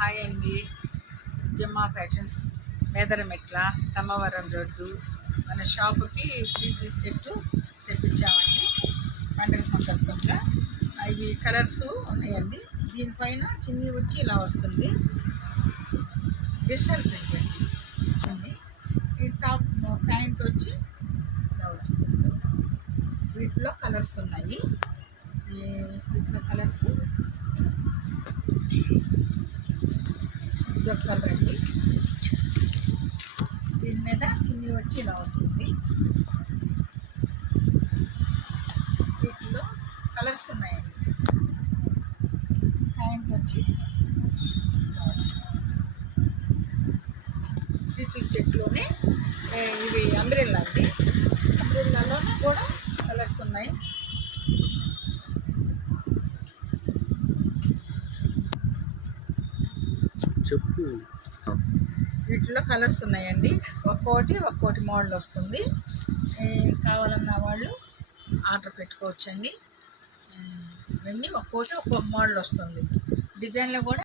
Hi అండి. Jama fashions Medarametla Tammavaram road మన షాపుకి 3 పీస్ సెట్టు తెప్పించామండి పండుగ సందర్భంగా. ఇవి కలర్స్ ఉన్నాయండి. దీనిపైన చిన్ని వచ్చి ఇలా వస్తుంది, డిజిటల్ ప్రింట్ అండి చిన్ని. ఈ టాప్ ప్యాంట్ వచ్చి ఇలా వచ్చింది. వీటిలో కలర్స్ ఉన్నాయి. వీటిలో కలర్స్ ఇదొక కలర్ అండి. దీని మీద చిన్ని వచ్చి ఇలా వస్తుంది. వీటిలో కలర్స్ ఉన్నాయండి. హ్యాండ్ వచ్చి ఇలా వచ్చింది. 3 పీస్ సెట్లోనే ఇవి అంబ్రెల్లా అండి. అంబ్రెల్లాలోనే కూడా కలర్స్ ఉన్నాయి. చెప్పు. వీటిలో కలర్స్ ఉన్నాయండి. ఒక్కోటి మోడల్ వస్తుంది. కావాలన్న వాళ్ళు ఆర్డర్ పెట్టుకోవచ్చండి. ఇవన్నీ ఒక్కొక్క మోడల్ వస్తుంది. డిజైన్లో కూడా